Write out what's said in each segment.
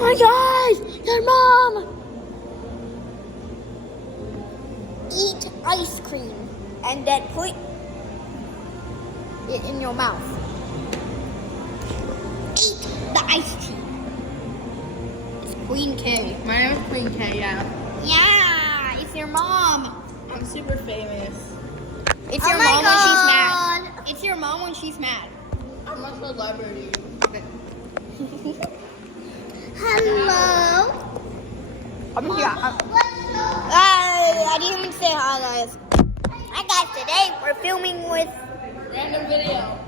my gosh, your mom! Eat ice cream and then put it in your mouth. Eat the iced tea. It's Queen K. My name is Queen K, yeah. Yeah, it's your mom. I'm super famous. It's Oh your my mom when she's mad. God. It's your mom when she's mad. I'm a celebrity. Hello. I'm here. Let's go. I didn't even say hi, guys. Hi, guys. Today we're filming with Random video.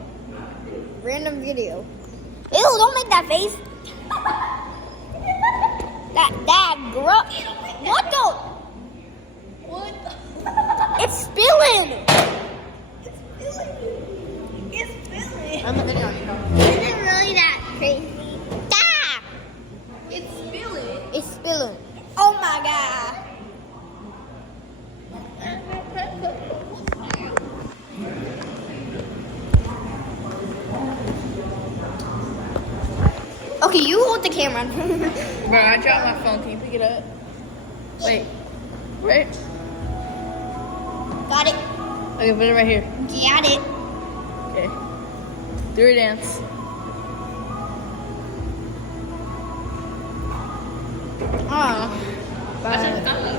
random video. Ew! Don't make that face. that gross. What the? What? It's spilling. It's spilling. On the video, you know. Is it really that crazy? Ah! It's spilling. It's spilling. Oh my god. Okay, you hold the camera. Bro, I dropped my phone. Can you pick it up? Wait. Right? Got it. Okay, put it right here. Got it. Okay. Do your dance. Ah. Bye.